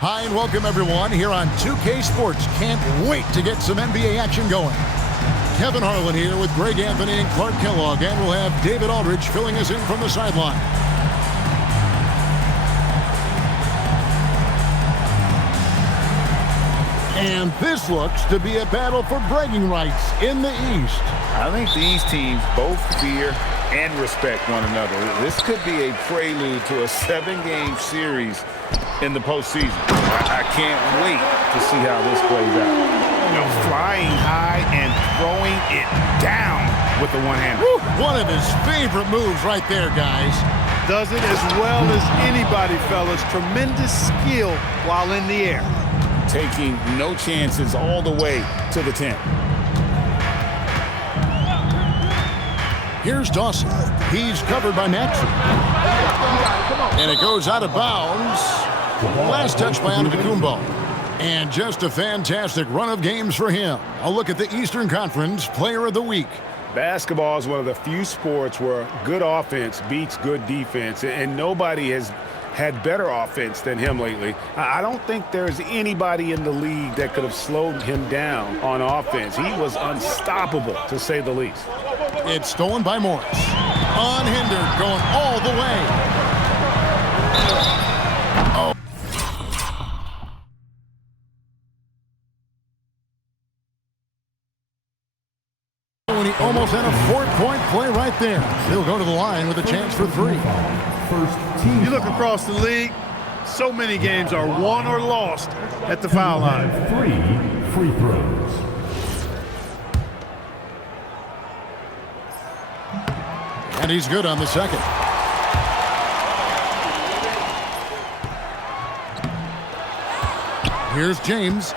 Hi and welcome everyone here on 2K Sports. Can't wait to get some NBA action going. Kevin Harlan here with Greg Anthony and Clark Kellogg, and we'll have David Aldridge filling us in from the sideline. And this looks to be a battle for bragging rights in the East. I think these teams both fear and respect one another. This could be a prelude to a 7-game series in the postseason. I can't wait to see how this plays out. You know, flying high and throwing it down with the one-hander. One of his favorite moves right there, guys. Does it as well as anybody, fellas. Tremendous skill while in the air. Taking no chances all the way to the 10. Here's Dawson. He's covered by Maxey. And it goes out of bounds. Last touch by Antetokounmpo. And just a fantastic run of games for him. A look at the Eastern Conference Player of the Week. Basketball is one of the few sports where good offense beats good defense, and nobody has had better offense than him lately. I don't think there's anybody in the league that could have slowed him down on offense. He was unstoppable, to say the least. It's stolen by Morris. Unhindered, going all the way. Oh. And he almost had a 4-point play right there. He'll go to the line with a chance for 3. You look across the league, so many games are won or lost at the foul line. 3 free throws. And he's good on the second. Here's James.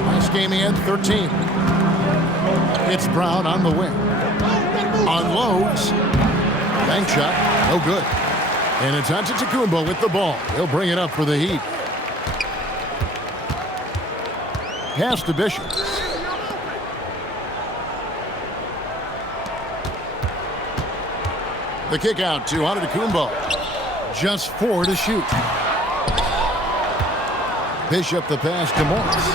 Last game he had 13. It's Brown on the wing. Unloads. Bank shot. No good. And it's Antetokounmpo with the ball. He'll bring it up for the Heat. Pass to Bishop. The kick out to Antetokounmpo. Just 4 to shoot. Bishop the pass to Morris.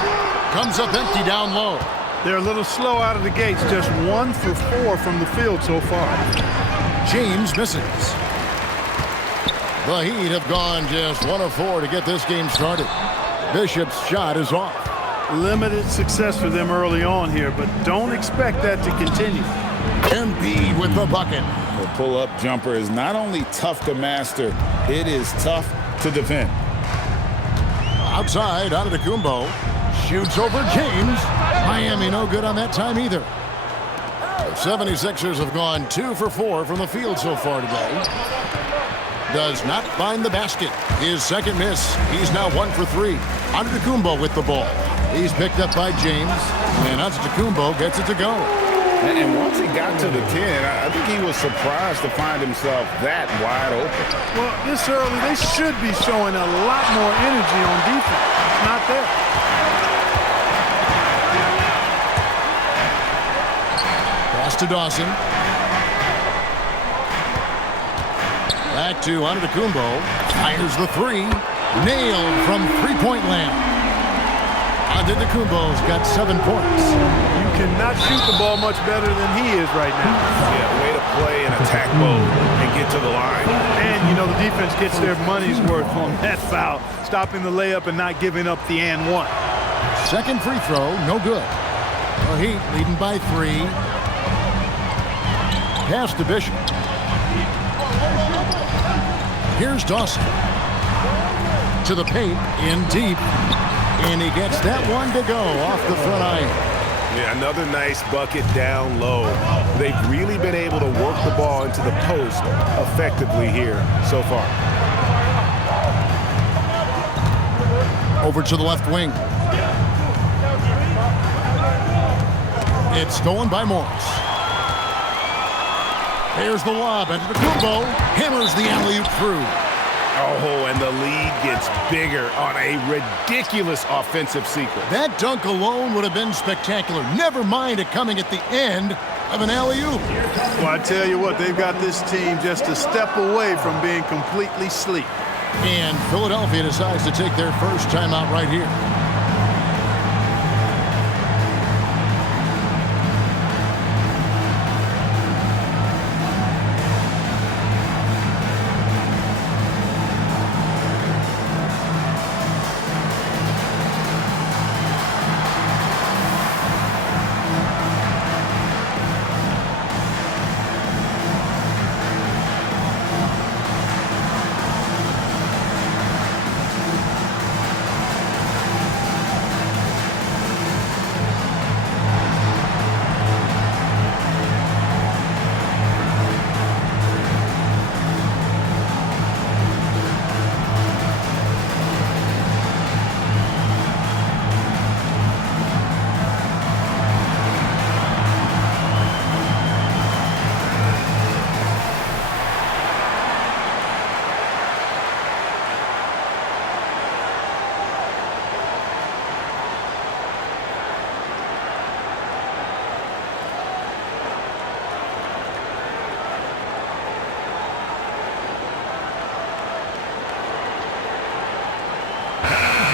Comes up empty down low. They're a little slow out of the gates. Just 1 for 4 from the field so far. James misses. The Heat have gone just 1 of 4 to get this game started. Bishop's shot is off. Limited success for them early on here, but don't expect that to continue. Embiid with the bucket. The pull-up jumper is not only tough to master, it is tough to defend. Outside, Antetokounmpo shoots over James. Miami no good on that time either. The 76ers have gone 2 for 4 from the field so far today. Does not find the basket. His second miss. He's now 1 for 3. Antetokounmpo with the ball. He's picked up by James, and Antetokounmpo gets it to go. And once he got to the 10, I think he was surprised to find himself that wide open. Well, this early, they should be showing a lot more energy on defense. It's not there. Pass to Dawson. Back to Antetokounmpo. Fires the 3. Nailed from three-point land. Antetokounmpo's got 7 points. You cannot shoot the ball much better than he is right now. Yeah, way to play in attack mode and get to the line. And, you know, the defense gets their money's worth on that foul, stopping the layup and not giving up the and 1. Second free throw, no good. The Heat leading by 3. Pass to Bishop. Here's Dawson. To the paint, in deep. And he gets that one to go off the front iron. Yeah, another nice bucket down low. They've really been able to work the ball into the post effectively here so far. Over to the left wing. It's stolen by Morris. There's the lob. Antetokounmpo hammers the alley-oop through. Oh, and the lead gets bigger on a ridiculous offensive sequence. That dunk alone would have been spectacular. Never mind it coming at the end of an alley-oop. Well, I tell you what, they've got this team just a step away from being completely asleep. And Philadelphia decides to take their first timeout right here.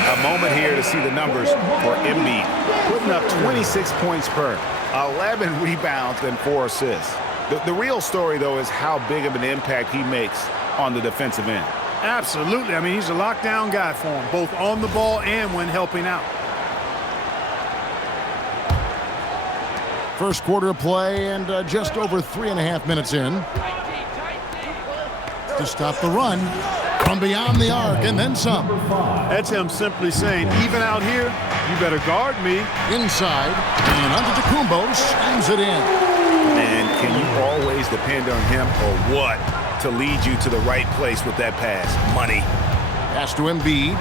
A moment here to see the numbers for Embiid. Putting up 26 points per, 11 rebounds, and 4 assists. The real story, though, is how big of an impact he makes on the defensive end. Absolutely. I mean, he's a lockdown guy for him, both on the ball and when helping out. First quarter of play and just over 3.5 minutes in. To stop the run from beyond the arc and then some. That's him simply saying, even out here, you better guard me. Inside, and Antetokounmpo slams it in. And can you always depend on him or what to lead you to the right place with that pass? Money. Pass to Embiid.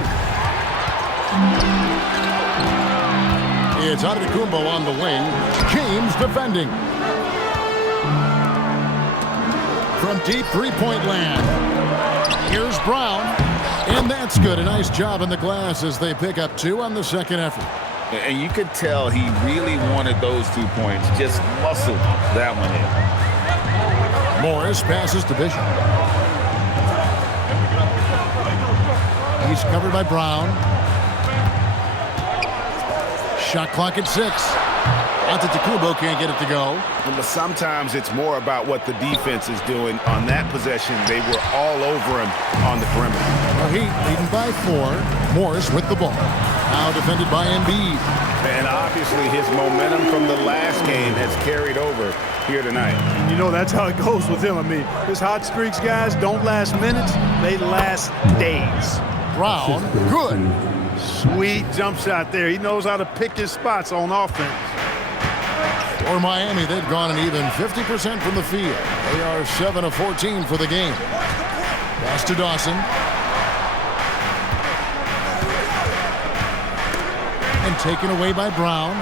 It's Antetokounmpo on the wing. James defending. From deep three-point land. Here's Brown. And that's good. A nice job in the glass as they pick up 2 on the second effort. And you could tell he really wanted those 2 points. Just muscled that one in. Morris passes to Bishop. He's covered by Brown. Shot clock at 6. Antetokounmpo can't get it to go. But sometimes it's more about what the defense is doing. On that possession, they were all over him on the perimeter. Well, Heat leading by 4. Morris with the ball. Now defended by Embiid. And obviously his momentum from the last game has carried over here tonight. And you know, that's how it goes with him. I mean, his hot streaks, guys, don't last minutes. They last days. Brown, good. Sweet jump shot there. He knows how to pick his spots on offense. For Miami, they've gone an even 50% from the field. They are 7 of 14 for the game. Pass to Dawson. And taken away by Brown.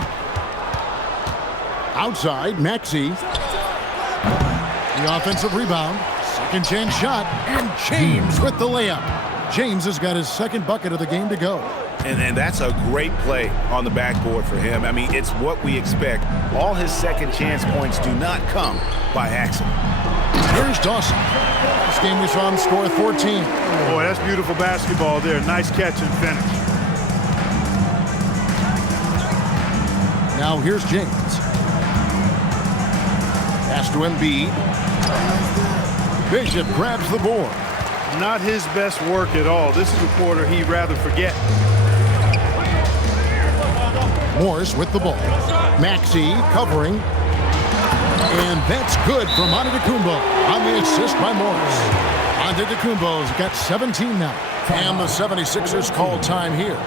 Outside, Maxey. The offensive rebound. Second chance shot. And James with the layup. James has got his second bucket of the game to go. And that's a great play on the backboard for him. I mean, it's what we expect. All his second chance points do not come by accident. Here's Dawson. This game we saw him score 14. Boy, that's beautiful basketball there. Nice catch and finish. Now here's James. Pass to Embiid. Bishop grabs the board. Not his best work at all. This is a quarter he'd rather forget. Morris with the ball. Maxey covering. And that's good from Antetokounmpo on the assist by Morris. Antetokounmpo's got 17 now. And the 76ers call time here.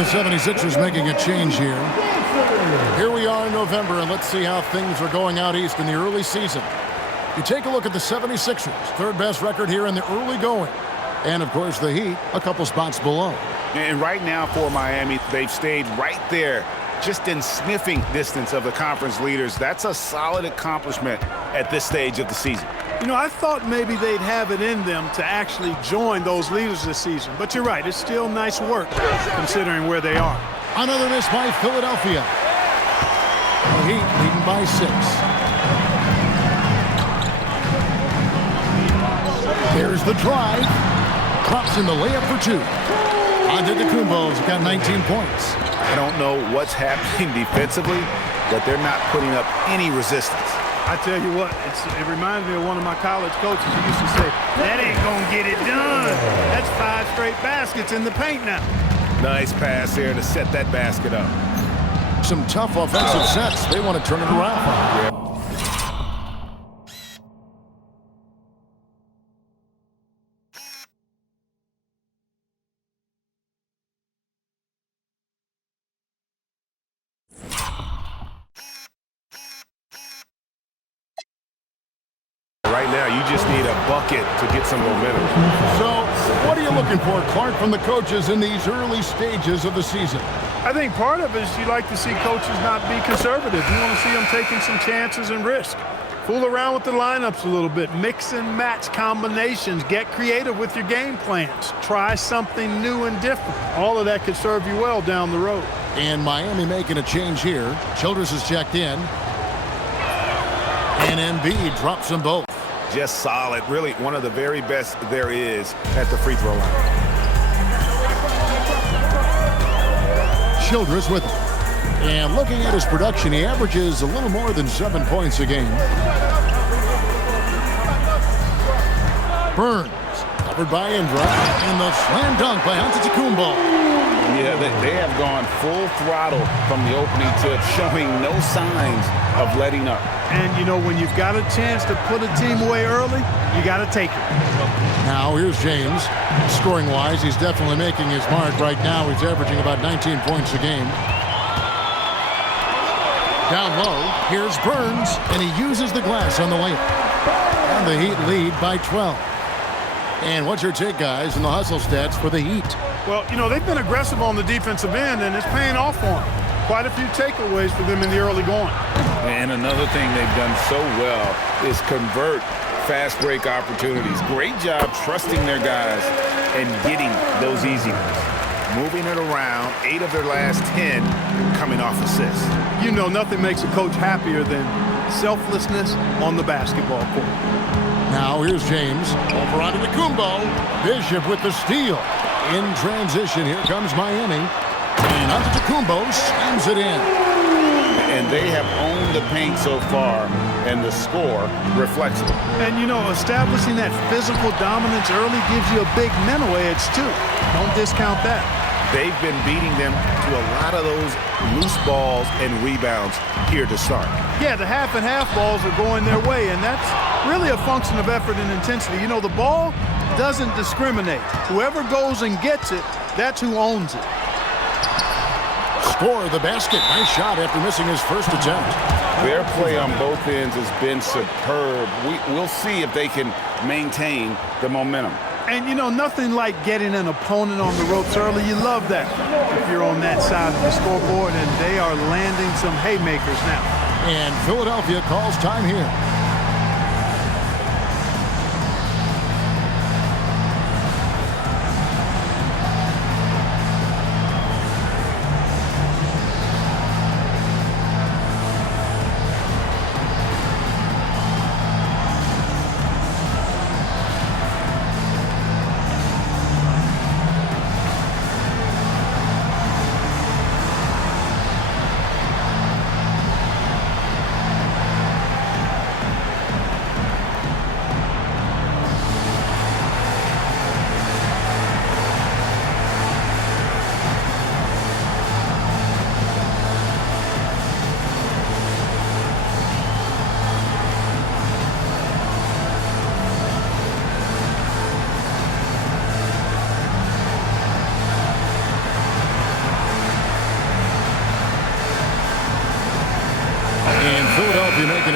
the 76ers making a change here. Here we are in November, and let's see how things are going out east in the early season. You take a look at the 76ers, third best record here in the early going. And, of course, the Heat, a couple spots below. And right now for Miami, they've stayed right there, just in sniffing distance of the conference leaders. That's a solid accomplishment at this stage of the season. You know, I thought maybe they'd have it in them to actually join those leaders this season. But you're right, it's still nice work considering where they are. Another miss by Philadelphia. The Heat leading by 6. There's the drive. Drops in the layup for 2. Antetokounmpo's got 19 points. I don't know what's happening defensively, but they're not putting up any resistance. I tell you what, it reminds me of one of my college coaches who used to say, that ain't gonna get it done. That's 5 straight baskets in the paint now. Nice pass there to set that basket up. Some tough offensive sets. They want to turn it around. Yeah. Right now, you just need a bucket to get some momentum. So, what are you looking for, Clark, from the coaches in these early stages of the season? I think part of it is you like to see coaches not be conservative. You want to see them taking some chances and risk. Fool around with the lineups a little bit. Mix and match combinations. Get creative with your game plans. Try something new and different. All of that could serve you well down the road. And Miami making a change here. Childress is checked in. And Embiid drops them both. Just solid. Really one of the very best there is at the free throw line. Childress with it. And looking at his production, he averages a little more than 7 points a game. Burns, covered by Indra, and the slam dunk by Antetokounmpo. Yeah, they have gone full throttle from the opening tip, showing no signs of letting up. And, you know, when you've got a chance to put a team away early, you got to take it. Now, here's James. Scoring-wise, he's definitely making his mark. Right now, he's averaging about 19 points a game. Down low, here's Burns, and he uses the glass on the layup. And the Heat lead by 12. And what's your take, guys, in the hustle stats for the Heat? Well, you know, they've been aggressive on the defensive end, and it's paying off for them. Quite a few takeaways for them in the early going. And another thing they've done so well is convert fast break opportunities. Great job trusting their guys and getting those easy ones. Moving it around, 8 of their last 10 coming off assists. You know, nothing makes a coach happier than selflessness on the basketball court. Now here's James. Over onto Antetokounmpo. Bishop with the steal. In transition, here comes Miami. And Antetokounmpo slams it in. And they have owned the paint so far, and the score reflects it. And, you know, establishing that physical dominance early gives you a big mental edge, too. Don't discount that. They've been beating them to a lot of those loose balls and rebounds here to start. Yeah, the half and half balls are going their way, and that's really a function of effort and intensity. You know, the ball doesn't discriminate. Whoever goes and gets it, that's who owns it. Score the basket. Nice shot after missing his first attempt. Their play on both ends has been superb. We'll see if they can maintain the momentum. And, you know, nothing like getting an opponent on the ropes early. You love that if you're on that side of the scoreboard, and they are landing some haymakers now. And Philadelphia calls time here.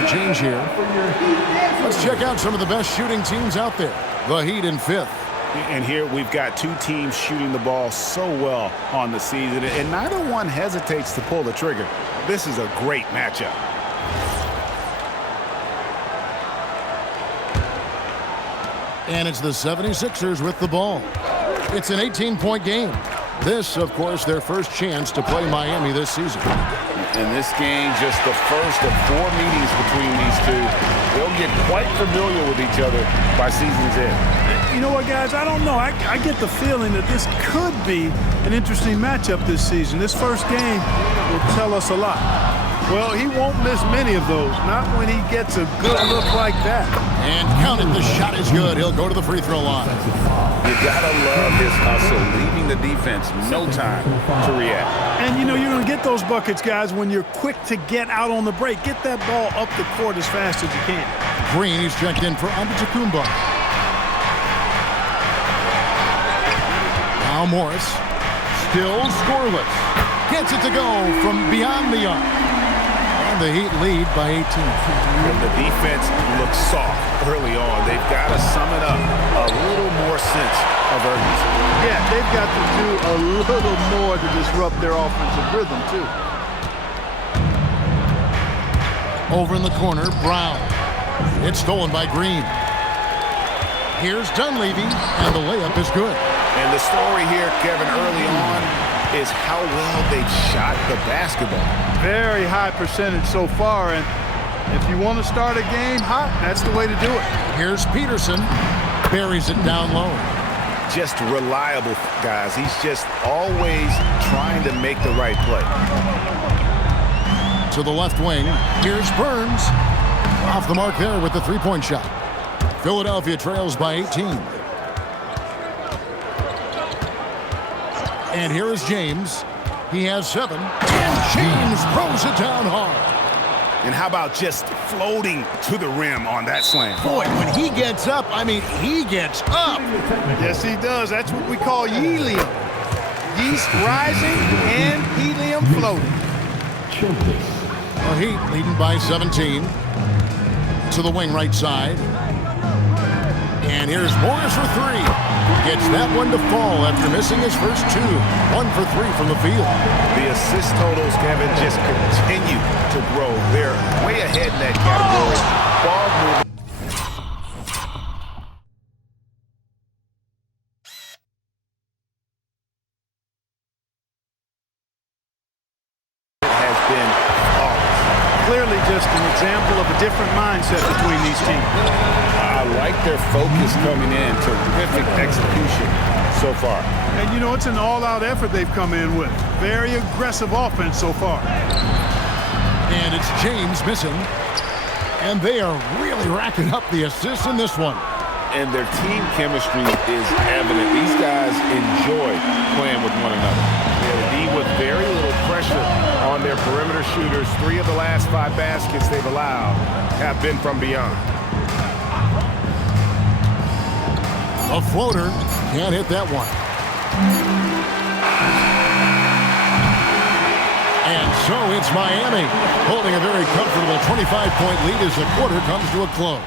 a change here. Let's check out some of the best shooting teams out there. The Heat in 5th. And here we've got two teams shooting the ball so well on the season, and neither one hesitates to pull the trigger. This is a great matchup. And it's the 76ers with the ball. It's an 18-point game. This, of course, their first chance to play Miami this season. In this game, just the first of 4 meetings between these two. They'll get quite familiar with each other by season's end. You know what, guys? I don't know. I get the feeling that this could be an interesting matchup this season. This first game will tell us a lot. Well, he won't miss many of those, not when he gets a good look like that. And count it, the shot is good. He'll go to the free throw line. You gotta love his hustle, leaving the defense no time to react. And you know, you're gonna get those buckets, guys, when you're quick to get out on the break. Get that ball up the court as fast as you can. Green, he's checked in for Antetokounmpo. Now Morris, still scoreless. Gets it to go from beyond the arc. And the Heat lead by 18. And the defense looks soft early on. They've got to sum it up a little more sense of urgency. Yeah, they've got to do a little more to disrupt their offensive rhythm, too. Over in the corner, Brown. It's stolen by Green. Here's Dunleavy, and the layup is good. And the story here, Kevin, early on is how well they've shot the basketball. Very high percentage so far, and if you want to start a game hot, that's the way to do it. Here's Peterson. Buries it down low. Just reliable, guys. He's just always trying to make the right play. To the left wing, here's Burns. Off the mark there with the three-point shot. Philadelphia trails by 18. And here is James. He has 7. And James throws it down hard. And how about just floating to the rim on that slam? Boy, when he gets up, I mean, he gets up. Yes, he does. That's what we call helium. Yeast rising and helium floating. The Heat leading by 17. To the wing right side. And here's Morris for 3. Gets that one to fall after missing his first 2. 1 for 3 from the field. The assist totals, Kevin, just continue to grow. They're way ahead in that category. Ball movement. Has been flawless. Clearly just an example of a different mindset between these teams. I like their focus coming in. Terrific execution so far. And you know, it's an all-out effort they've come in with. Very aggressive offense so far. And it's James missing. And they are really racking up the assists in this one. And their team chemistry is evident. These guys enjoy playing with one another. They'll be with very little pressure on their perimeter shooters. 3 of the last 5 baskets they've allowed have been from beyond. A floater. Can't hit that one. And so it's Miami holding a very comfortable 25-point lead as the quarter comes to a close.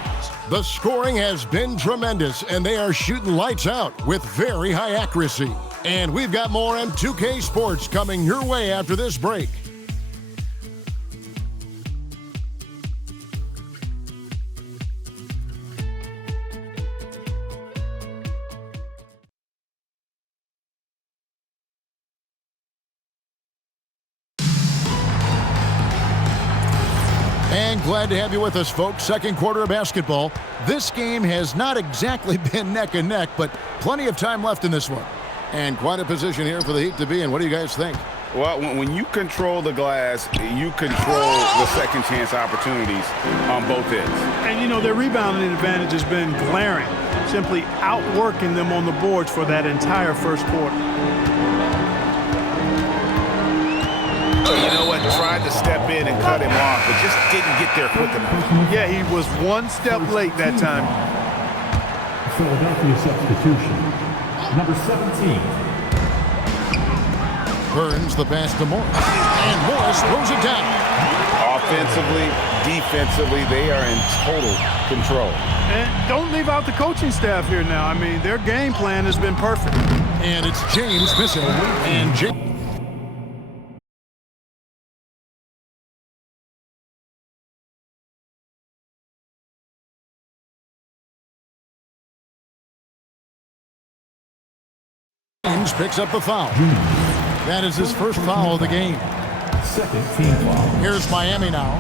The scoring has been tremendous, and they are shooting lights out with very high accuracy. And we've got more M2K Sports coming your way after this break. And glad to have you with us, folks. Second quarter of basketball. This game has not exactly been neck and neck, but plenty of time left in this one. And quite a position here for the Heat to be in. What do you guys think? Well, when you control the glass, you control the second chance opportunities on both ends. And you know, their rebounding advantage has been glaring, simply outworking them on the boards for that entire first quarter. You know what? Tried to step in and cut him off, but just didn't get there quick enough. Yeah, he was one step late that time. Philadelphia substitution. Number 17. Burns the pass to Morris. And Morris throws it down. Off offensively, defensively, they are in total control. And don't leave out the coaching staff here now. I mean, their game plan has been perfect. And it's James missing. And James. James picks up the foul. That is his first foul of the game. Second team foul. Here's Miami now.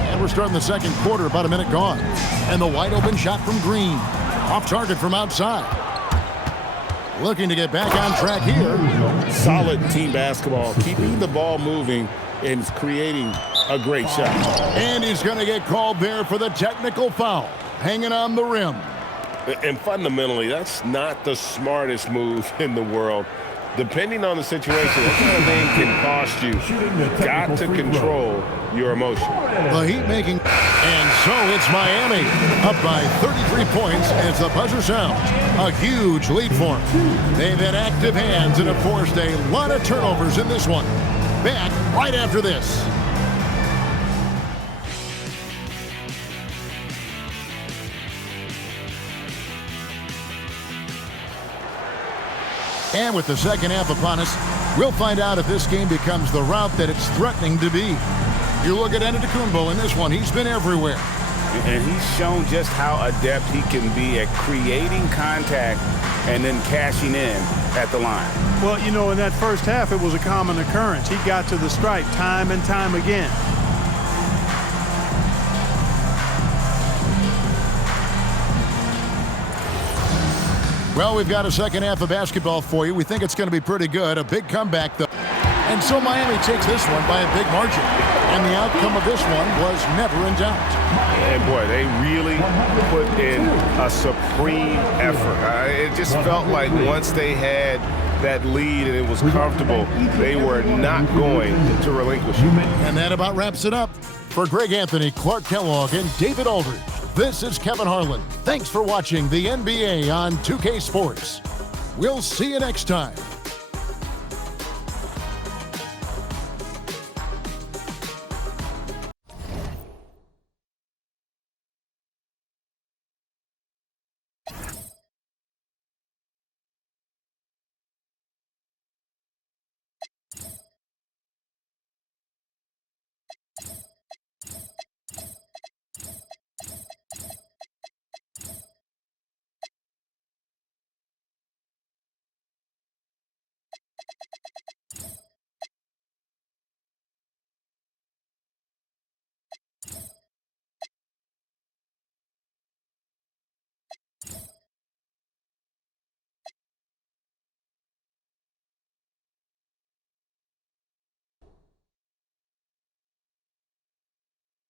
And we're starting the second quarter, about a minute gone. And the wide open shot from Green. Off target from outside. Looking to get back on track here. Solid team basketball, keeping the ball moving and creating a great shot. And he's going to get called there for the technical foul. Hanging on the rim. And fundamentally, that's not the smartest move in the world. Depending on the situation, that kind of thing can cost you. Got to control your emotion. The Heat making, and so it's Miami up by 33 points as the buzzer sounds. A huge lead for them. They've had active hands and have forced a lot of turnovers in this one. Back right after this. And with the second half upon us, we'll find out if this game becomes the route that it's threatening to be. You look at Antetokounmpo in this one, he's been everywhere. And he's shown just how adept he can be at creating contact and then cashing in at the line. Well, you know, in that first half, it was a common occurrence. He got to the stripe time and time again. Well, we've got a second half of basketball for you. We think it's going to be pretty good. A big comeback, though. And so Miami takes this one by a big margin. And the outcome of this one was never in doubt. And boy, they really put in a supreme effort. It just felt like once they had that lead and it was comfortable, they were not going to relinquish it. And that about wraps it up. For Greg Anthony, Clark Kellogg, and David Aldridge, this is Kevin Harlan. Thanks for watching the NBA on 2K Sports. We'll see you next time.